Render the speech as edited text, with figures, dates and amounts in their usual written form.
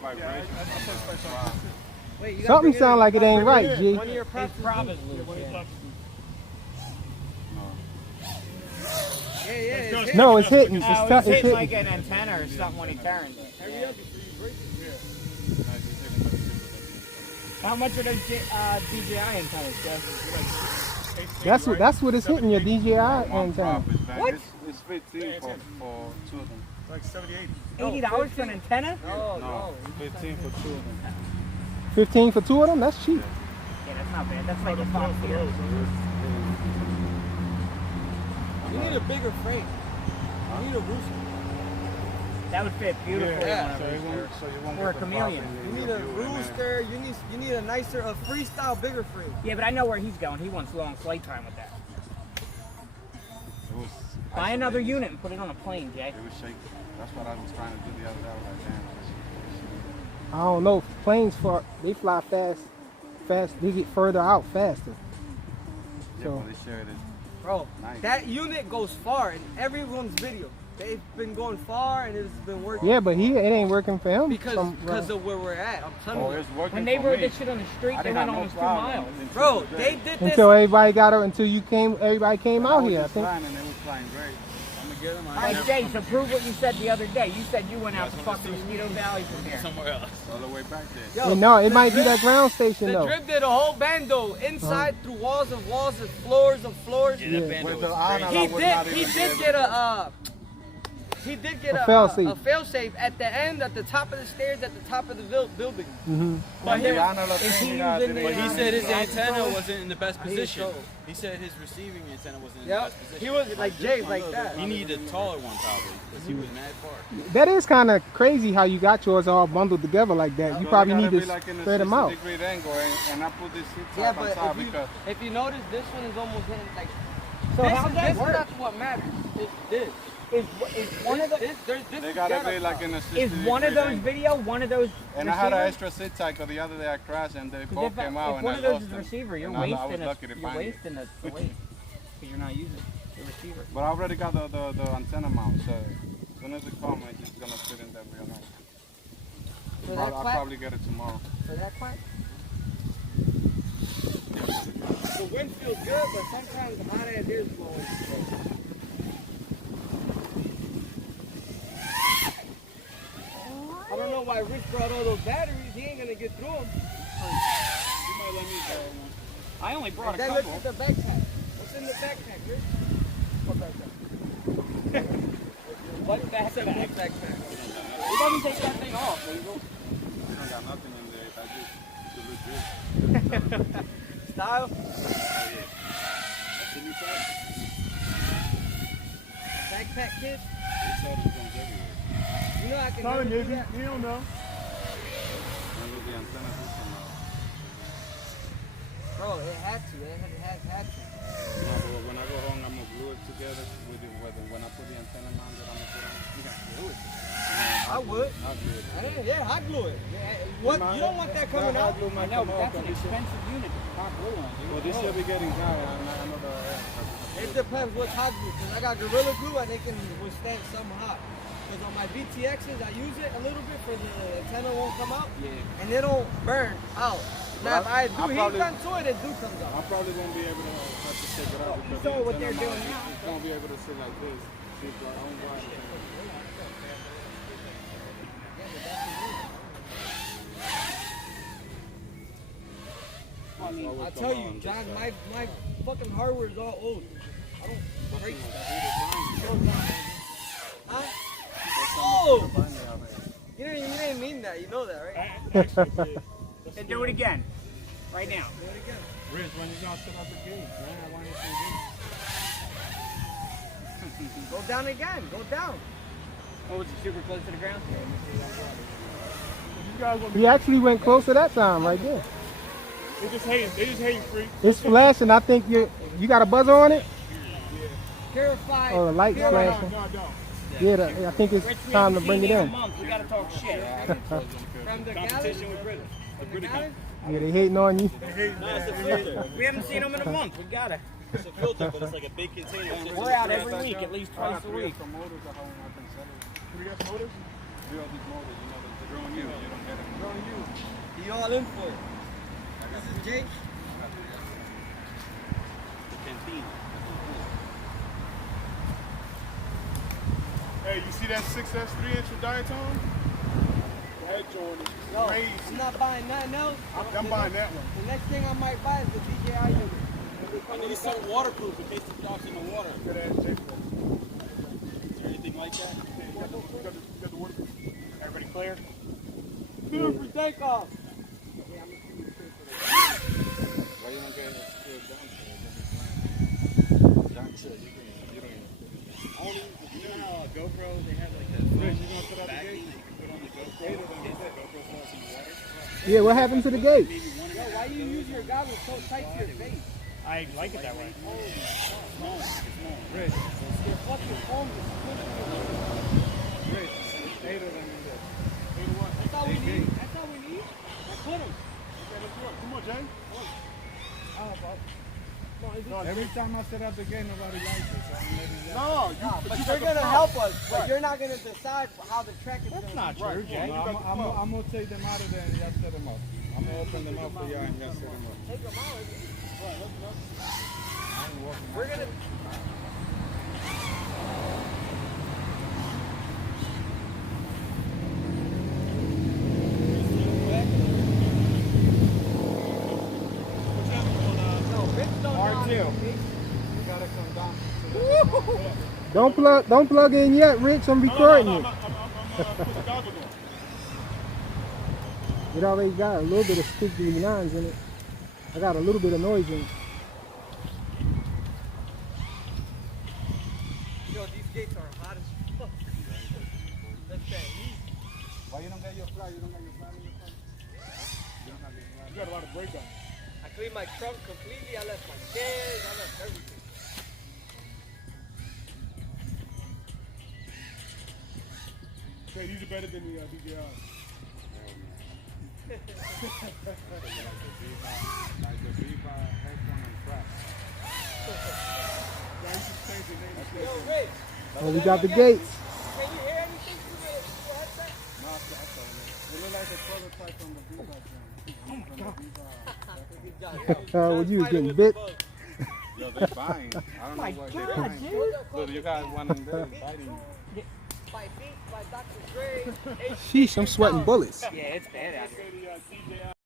vibration. Wait, something sound like it ain't right, G. One of your props probably. Yeah. No, it's hitting. It's He's hitting hitting. like an antenna or something when he turns it. How much are those DJI antennas, Jeff? That's what it's hitting, your DJI antenna. What? It's 15 for two of them. Like 78. $80 for an antenna? No, 15 for two of them. 15 for two of them? That's cheap. Yeah, that's not bad. That's like a Fox here. You need a bigger frame. You need a rooster. That would fit beautifully Yeah. on a rooster. So you won't Or a get the chameleon. profit You need a rooster. You need a nicer, a freestyle, bigger frame. Yeah, but I know where he's going. He wants long flight time with that. Buy another unit and put it on a plane, Jay. It was shaky. That's what I was trying to do the other day. I was like, damn. I don't know. Planes, they fly fast. They get further out faster. Yeah, So, but they shared it. Bro, Nice. that unit goes far in everyone's video. They've been going far and it's been working. yeah, but it ain't working for him. Because of where we're at. I'm telling Oh, you. it's working When they for rode me. this shit on the street, I they didn't went have almost 2 problem miles. until Bro, today. they did this. Until everybody got it, everybody came out here, I think. Flying and it was flying great. I'm gonna get them. Hey, Jay, so prove what you said the other day. You said you went out to fucking Mosquito Valley from here. Somewhere else. All the way back there. Yo, No, it the might be drip- that ground station The though. drip did a whole bando inside through walls and floors of floors. Yeah, that band With was the honor, crazy. I would not He even did be get able to- A fail-safe. a fail-safe at the end, at the top of the stairs, at the top of the building. But The he honor was, is he thing, using the... But he said his antenna control. wasn't in the best position. control. He said his receiving antenna wasn't in the Yep. best position. He was like Jay, like that. He needed a taller one probably, because he was mad far. That is kind of crazy how you got yours all bundled together like that. You So probably they need gotta to be like in a spread them out. 60-degree angle, and I put this seat Yeah, top on but top because if you notice, this one is almost hitting like. So this how's is, that this work? That's what matters. It's this. Is one of the... they gotta be like in a 60-degree Is one of those angle. video one of those And I had an receivers? extra sit tight because the other day I crashed and they 'Cause both if came out if and one I of those lost is a them. receiver, you're And I was wasting lucky to you're find it. wasting the weight because you're not using the receiver. But I already got the antenna mount, so as soon as it comes, it's gonna fit in there real nice. For that I'll quack? probably get it tomorrow. For that quack? The wind feels good, but sometimes the hot air is blowing. I don't know why Rich brought all those batteries. He ain't gonna get through them. You might let me borrow one. I only brought a Then look couple. at the backpack. What's in the backpack, Rich? What backpack? What backpack? It doesn't take that thing off. I don't got nothing in there. I just to look good. Style? That's the new side. Backpack kid? This side is going everywhere. You know I can never do that. You don't know. And with the antenna system now. Bro, it had to. It had to. No, but when I go home, I'm gonna glue it together with when I put the antenna mount that I'm gonna put on. You got to glue it. I would. I'll glue it. Yeah, I glue it. What? You don't want that coming out? I know, but that's an expensive unit to pop glue on, dude. Well, this should be getting dry. I know the. It depends what hot glue. Because I got Gorilla Glue and they can withstand some hot. Because on my VTXs, I use it a little bit for the antenna won't come out. Yeah. And they don't burn out. Now, if I do heat probably- gun to it, it do comes I out. probably won't be able to have to take it out because saw the what they're antenna doing mount, now. It's gonna be able to sit like this. See, I don't drive it. I mean, I tell you, John, my fucking hardware is all old. I don't break stuff. Huh? Oh! You didn't mean that. You know that, right? and do it again. Right now. Do it again. Rich, when you gonna set up the gate? Man, I want you to Go down again. Go down. Oh, was it super close to the ground? He actually went closer that time right there. They just hating free. It's flashing. I think you got a buzzer on it? Purified. Oh, the light's purified. flashing. No, I don't. Yeah, I think it's Rich, we time to haven't bring it seen you in. a month. We gotta talk shit. From the Competition galley. with British. From the galley. Yeah, they hating on you. No, it's a filter. We haven't seen him in a month. We gotta. It's a filter, but it's like a big container. It's just We're out every week, at least I got twice a 3 week. of the motors at home. I can set it. Three gas motors? 3 of these motors, you know, Throwing you. You don't get it. Throwing you. He all in for it. This is Jake. The cantina. Hey, you see that 6S 3-inch with diatone? That joint is No, crazy. I'm not buying nothing else. I'm buying that one. The next thing I might buy is the DJI unit. I need something waterproof in case the dog's in the water. Look at that Jake. Is there anything like that? You got the water. Everybody clear? Clear for takeoff. Why you don't get it still down to it? Down to it. You don't even. Only, you know how GoPro, they have like that Rich, you gonna put out the backing gate? that you can put on the GoPro in case the GoPro falls in the water? Yeah, what happened to the gate? Maybe one Yo, why you use your goggles so tight to your face? I like it that way. small. Rich, Your fucking phone is pushing you. Rich, 8 of them in there. That's all we need. That's all we need. Let's put them. Come on, Jay. Every time I set up the gate, nobody likes it, so I'm letting them. No, But you're gonna help us. But you're not gonna decide how the track is gonna Not true, Jay. I'm gonna take them out of there and y'all set them up. I'm gonna open them up for y'all and y'all set them up. take them out. I ain't walking We're gonna. No, Rich don't know how to R2. fix. You gotta come down. Don't plug in yet, Rich. I'm recording I'm it. put the goggles on. It already got a little bit of squiggly lines in it. I got a little bit of noise in it. Yo, these gates are hot as fuck. Let's say. Why you don't get your fly? You don't get your fly in your car? You don't have your fly. You got a lot of brake on. I cleaned my trunk completely. I left my chairs. I left everything. Okay, these are better than the DJI. Like the V5 headphone and trap. Yeah, you should change the name. Yo, Rich, Oh, we got the gates. can you hear anything through the headset? No, I saw it. It looked like the prototype from the V5. Oh my God. Good job. When you was getting bit. Yo, they're buying. I don't know what they're buying. Look, you got one in there biting. By Beats, by Dr. Dre. Sheesh, I'm sweating bullets. Yeah, it's bad out here. Say the DJI